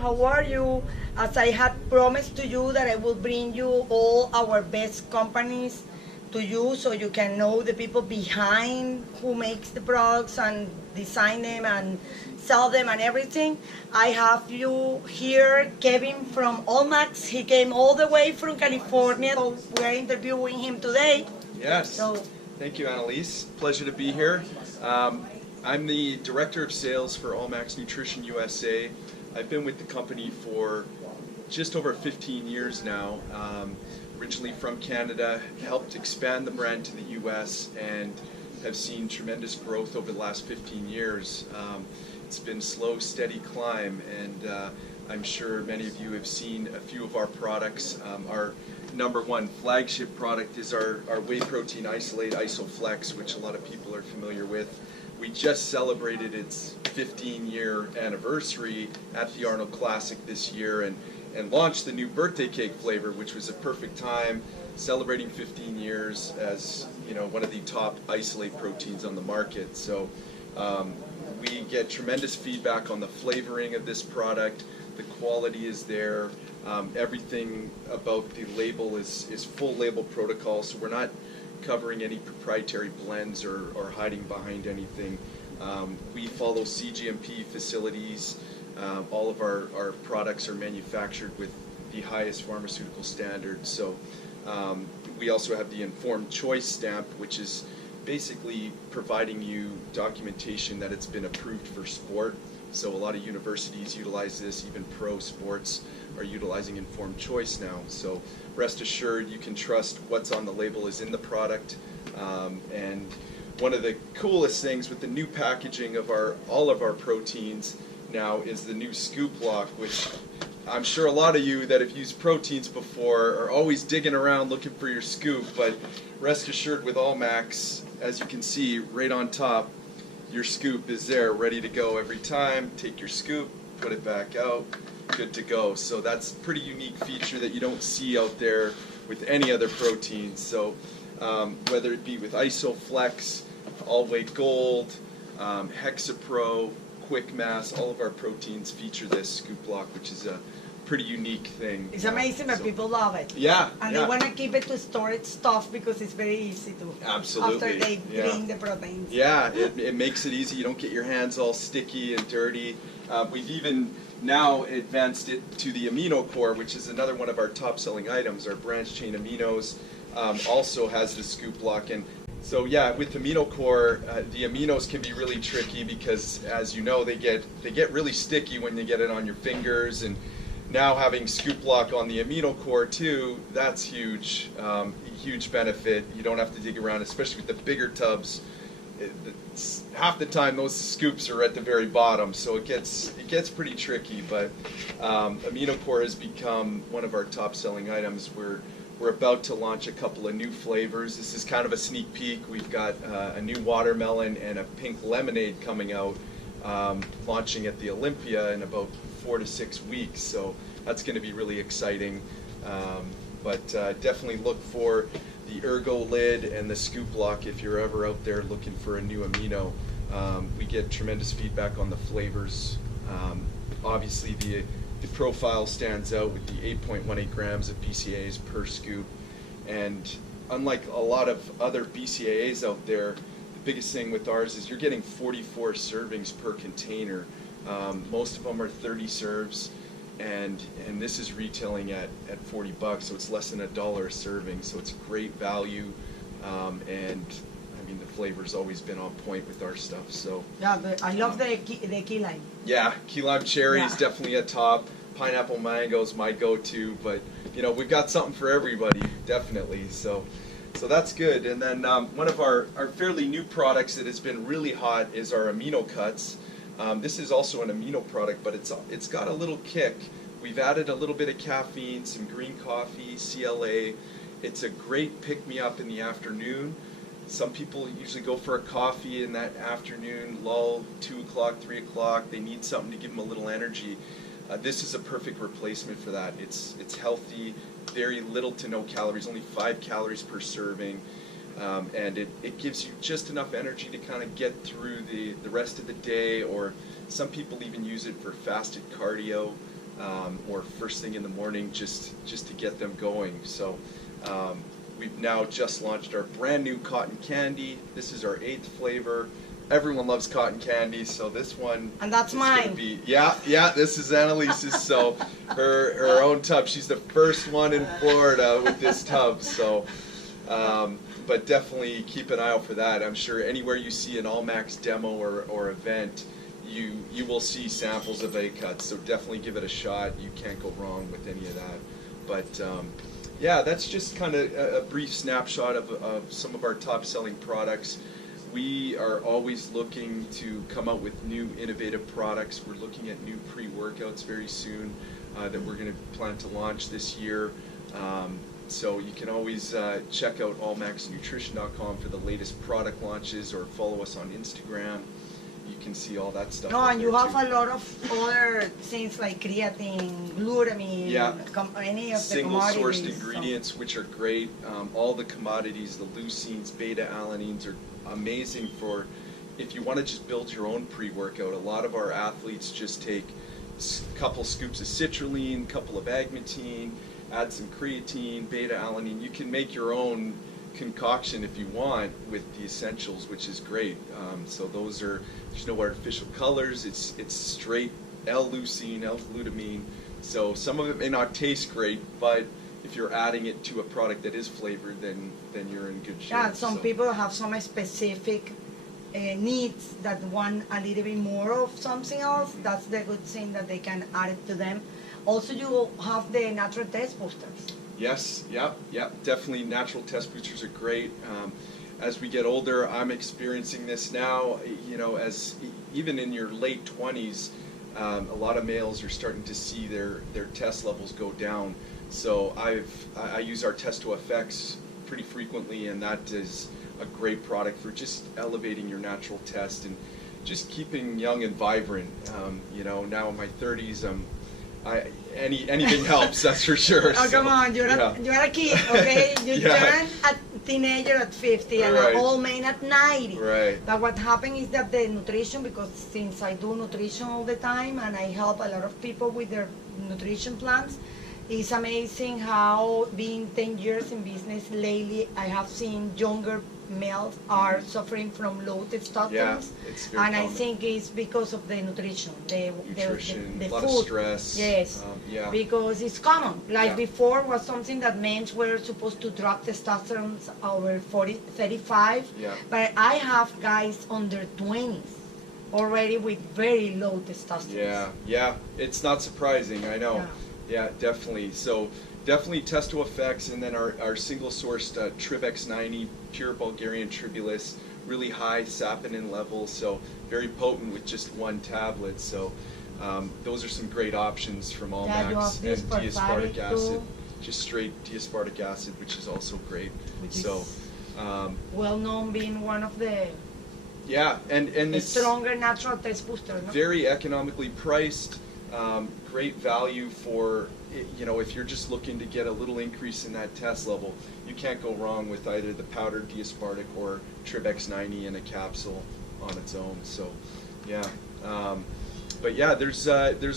how are you? As I had promised to you that I will bring you all our best companies to you so you can know the people behind who makes the products and design them and sell them and everything. I have you here, Kevin from Allmax. He came all the way from California, so we're interviewing him today. Yes. So, thank you, Annalise. Pleasure to be here. I'm the Director of Sales for Allmax Nutrition USA. I've been with the company for just over 15 years now. Originally from Canada, helped expand the brand to the US and have seen tremendous growth over the last 15 years. It's been a slow, steady climb, and I'm sure many of you have seen a few of our products. Our number one flagship product is our whey protein isolate IsoFlex, which a lot of people are familiar with. We just celebrated its 15-year anniversary at the Arnold Classic this year and launched the new birthday cake flavor, which was a perfect time, celebrating 15 years as one of the top isolate proteins on the market. So we get tremendous feedback on the flavoring of this product. The quality is there. Everything about the label is full label protocol, so we're not covering any proprietary blends or hiding behind anything. We follow CGMP facilities. All of our products are manufactured with the highest pharmaceutical standards. So we also have the Informed Choice stamp, which is basically providing you documentation that it's been approved for sport. So a lot of universities utilize this, even pro sports are utilizing Informed Choice now. So rest assured you can trust what's on the label is in the product. And one of the coolest things with the new packaging of all of our proteins now is the new scoop lock, which I'm sure a lot of you that have used proteins before are always digging around looking for your scoop, but rest assured with Allmax, as you can see right on top, your scoop is there ready to go every time. Take your scoop, put it back out, good to go. So that's a pretty unique feature that you don't see out there with any other proteins. So whether it be with IsoFlex, All Whey Gold, Hexapro, Quick Mass, all of our proteins feature this scoop lock, which is a pretty unique thing. it's amazing, but people love it. Yeah. And they want to keep it to storage stuff because it's very easy to. Absolutely. After they bring the proteins. Yeah, it makes it easy. You don't get your hands all sticky and dirty. We've even now advanced it to the amino core, which is another one of our top selling items. Our branched chain aminos also has the scoop lock. And so yeah, with amino core, the aminos can be really tricky because, as you know, they get really sticky when you get it on your fingers. And now having scoop lock on the amino core too, that's huge, huge benefit. You don't have to dig around, especially with the bigger tubs. Half the time those scoops are at the very bottom, so it gets pretty tricky. But amino core has become one of our top selling items. We're about to launch a couple of new flavors. This is kind of a sneak peek. We've got a new watermelon and a pink lemonade coming out, launching at the Olympia in about 4 to 6 weeks. So that's going to be really exciting. But definitely look for the Ergo lid and the scoop lock if you're ever out there looking for a new amino. We get tremendous feedback on the flavors. Obviously the profile stands out with the 8.18 grams of BCAAs per scoop, and unlike a lot of other BCAAs out there, the biggest thing with ours is you're getting 44 servings per container. Most of them are 30 serves, and this is retailing at $40, so it's less than $1 a serving, so it's great value, and I mean, the flavor's always been on point with our stuff. So yeah, I love the key lime. Yeah, key lime cherry is definitely a top. Pineapple mango is my go-to, but we've got something for everybody, definitely. So that's good. And then one of our fairly new products that has been really hot is our amino cuts. This is also an amino product, but it's got a little kick. We've added a little bit of caffeine, some green coffee, CLA. It's a great pick-me-up in the afternoon. Some people usually go for a coffee in that afternoon lull, 2 o'clock, 3 o'clock. They need something to give them a little energy. This is a perfect replacement for that. It's healthy, very little to no calories, only 5 calories per serving. And it gives you just enough energy to kind of get through the rest of the day, or some people even use it for fasted cardio. or first thing in the morning, just to get them going. So we've now just launched our brand new cotton candy. This is our 8th flavor. Everyone loves cotton candy, so this one, and that's mine. Yeah, this is Annalise's. So her own tub. She's the first one in Florida with this tub. So, but definitely keep an eye out for that. I'm sure anywhere you see an Allmax demo or event, you will see samples of egg cuts. So definitely give it a shot. You can't go wrong with any of that. But yeah, that's just kind of a brief snapshot of some of our top-selling products. We are always looking to come out with new innovative products. We're looking at new pre-workouts very soon that we're going to plan to launch this year. So you can always check out allmaxnutrition.com for the latest product launches, or follow us on Instagram. You can see all that stuff. No, and you have a lot of other things like creatine, glutamine, any of the single-sourced ingredients, which are great. All the commodities, the leucines, beta-alanines are amazing for if you want to just build your own pre-workout. A lot of our athletes just take a couple scoops of citrulline, couple of agmatine, add some creatine, beta-alanine. You can make your own concoction if you want with the essentials, which is great. So there's no artificial colors. It's straight L-leucine, L-glutamine. So some of it may not taste great, but if you're adding it to a product that is flavored, then you're in good shape. Yeah, some people have some specific needs that want a little bit more of something else. That's the good thing that they can add it to them. Also, you have the natural test boosters. Yes, yeah, definitely. Natural test boosters are great. As we get older, I'm experiencing this now. You know, as even in your late 20s, a lot of males are starting to see their test levels go down. So I use our Testo-FX pretty frequently, and that is a great product for just elevating your natural test and just keeping young and vibrant. You know, now in my 30s, anything helps, that's for sure. Oh, come on, you're a kid, okay? You turn a teenager at 50 and an old man at 90. Right. But what happened is that the nutrition, because since I do nutrition all the time and I help a lot of people with their nutrition plans, it's amazing how being 10 years in business lately, I have seen younger males are suffering from low testosterone. Yeah, it's very common. I think it's because of the nutrition, the a lot food. of stress. Yes, because it's common. Like before was something that men were supposed to drop testosterone over 35. Yeah. But I have guys under 20s already with very low testosterone. Yeah, it's not surprising, I know. Yeah, definitely. So definitely Testo-FX, and then our single-sourced Tribex 90, pure Bulgarian tribulus, really high saponin levels, so very potent with just one tablet. So those are some great options from Allmax. And D-aspartic acid, just straight D-aspartic acid, which is also great. Well known being one of the and stronger natural test booster. No? Very economically priced. Great value for, you know, if you're just looking to get a little increase in that test level, you can't go wrong with either the powdered D-aspartic or Tribex 90 in a capsule on its own. So, yeah. But yeah, there's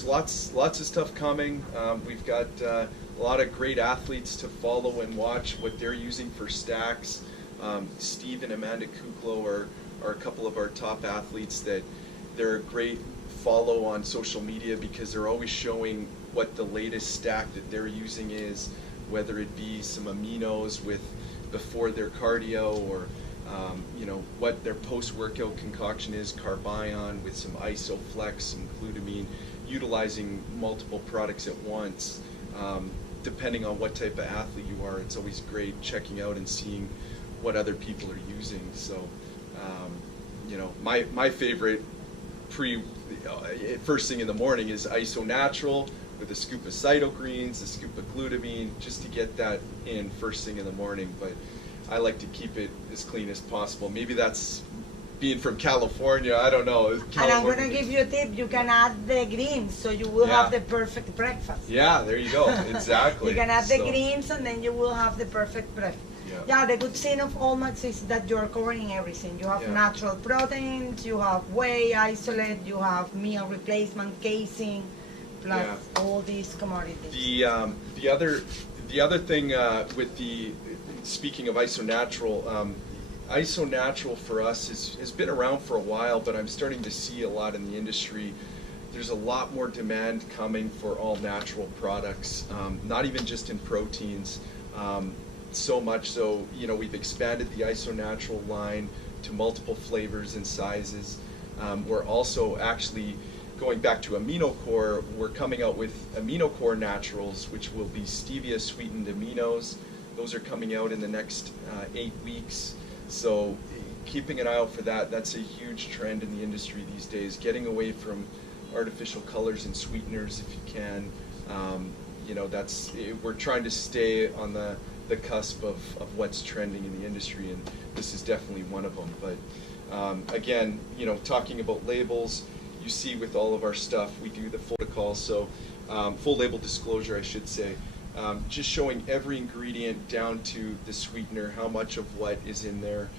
lots of stuff coming. We've got a lot of great athletes to follow and watch what they're using for stacks. Steve and Amanda Kuklo are a couple of our top athletes that they're a great follow on social media, because they're always showing what the latest stack that they're using is, whether it be some aminos with before their cardio, or you know, what their post-workout concoction is, Carbion with some Isoflex, some glutamine, utilizing multiple products at once. Depending on what type of athlete you are, it's always great checking out and seeing what other people are using. So you know, my favorite first thing in the morning is Iso Natural with a scoop of cytogreens, a scoop of glutamine, just to get that in first thing in the morning. But I like to keep it as clean as possible. Maybe that's being from California, I don't know. And I'm going to give you a tip. You can add the greens, so you will have the perfect breakfast. Yeah, there you go. Exactly. You can add the greens, and then you will have the perfect breakfast. Yeah, the good thing of Allmax is that you're covering everything. You have natural proteins, you have whey isolate, you have meal replacement, casein, plus Yeah. all these commodities. The other thing with speaking of ISO Natural for us has been around for a while, but I'm starting to see a lot in the industry. There's a lot more demand coming for all natural products, not even just in proteins. So much so, we've expanded the ISO Natural line to multiple flavors and sizes. We're also actually going back to AminoCore. We're coming out with AminoCore Naturals, which will be stevia sweetened aminos. Those are coming out in the next 8 weeks. So keeping an eye out for that. That's a huge trend in the industry these days, getting away from artificial colors and sweeteners if you can. We're trying to stay on the cusp of what's trending in the industry, and this is definitely one of them. But again, talking about labels, you see with all of our stuff, we do the full protocol, so full label disclosure, I should say. Just showing every ingredient down to the sweetener, how much of what is in there.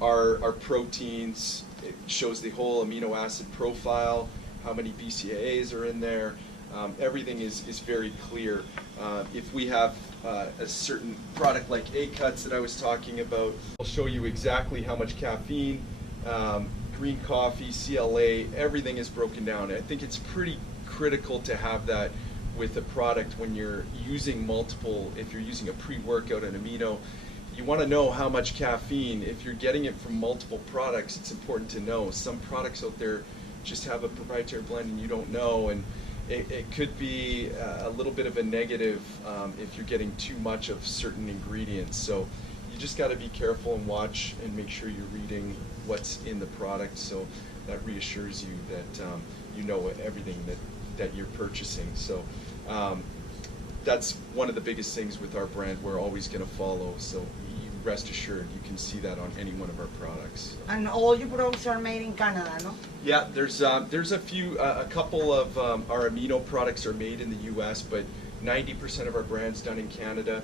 Our proteins, it shows the whole amino acid profile, how many BCAAs are in there. Everything is very clear. If we have a certain product like A-Cuts that I was talking about, I'll show you exactly how much caffeine, green coffee, CLA, everything is broken down. I think it's pretty critical to have that with a product when you're using multiple. If you're using a pre-workout and amino, you want to know how much caffeine. If you're getting it from multiple products, it's important to know. Some products out there just have a proprietary blend and you don't know, and it could be a little bit of a negative if you're getting too much of certain ingredients. So you just got to be careful and watch and make sure you're reading what's in the product, so that reassures you that you know everything that you're purchasing. So that's one of the biggest things with our brand we're always going to follow. So you rest assured you can see that on any one of our products. And all your products are made in Canada, no? Yeah, there's a couple of our amino products are made in the U.S., but 90% of our brand's done in Canada.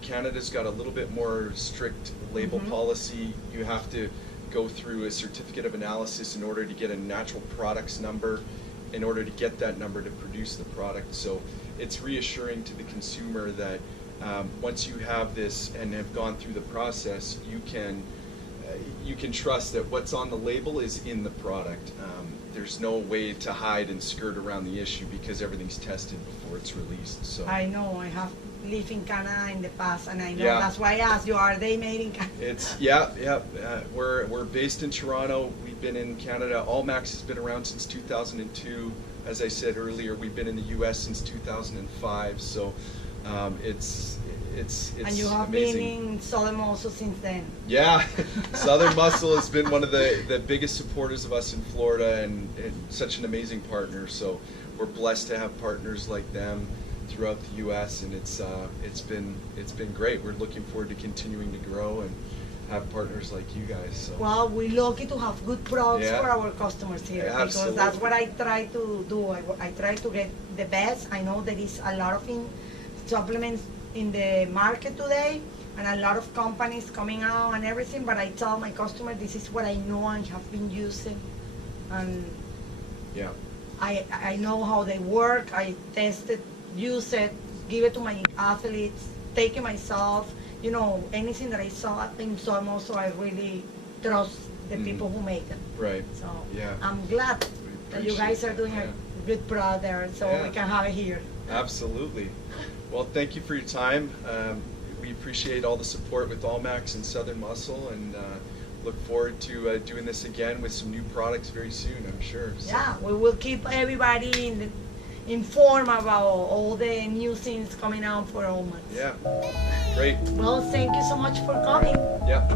Canada's got a little bit more strict label policy. You have to go through a certificate of analysis in order to get a natural products number, in order to get that number to produce the product. So it's reassuring to the consumer that once you have this and have gone through the process, you can trust that what's on the label is in the product. There's no way to hide and skirt around the issue because everything's tested before it's released. So I know, I have lived in Canada in the past, and I know that's why I asked you, are they made in Canada? We're based in Toronto. We've been in Canada. Allmax has been around since 2002. As I said earlier, we've been in the U.S. since 2005. So it's and you have amazing. been in Southern also since then. Yeah, Southern Muscle has been one of the biggest supporters of us in Florida, and such an amazing partner. So we're blessed to have partners like them throughout the U.S. and it's been great. We're looking forward to continuing to grow and have partners like you guys. So. Well, we're lucky to have good products for our customers here, because that's what I try to do. I try to get the best. I know there is a lot of supplements in the market today and a lot of companies coming out and everything, but I tell my customer this is what I know and have been using, and I know how they work. I test it, use it, give it to my athletes, take it myself. Anything that I saw in Somo, so I really trust the people who make it. Right. So I'm glad that you guys are doing a good product there, so we can have it here. Absolutely. Well, thank you for your time. We appreciate all the support with Allmax and Southern Muscle, and look forward to doing this again with some new products very soon, I'm sure. So. Yeah, we will keep everybody informed about all the new things coming out for Allmax. Yeah, great. Well, thank you so much for coming. Yeah.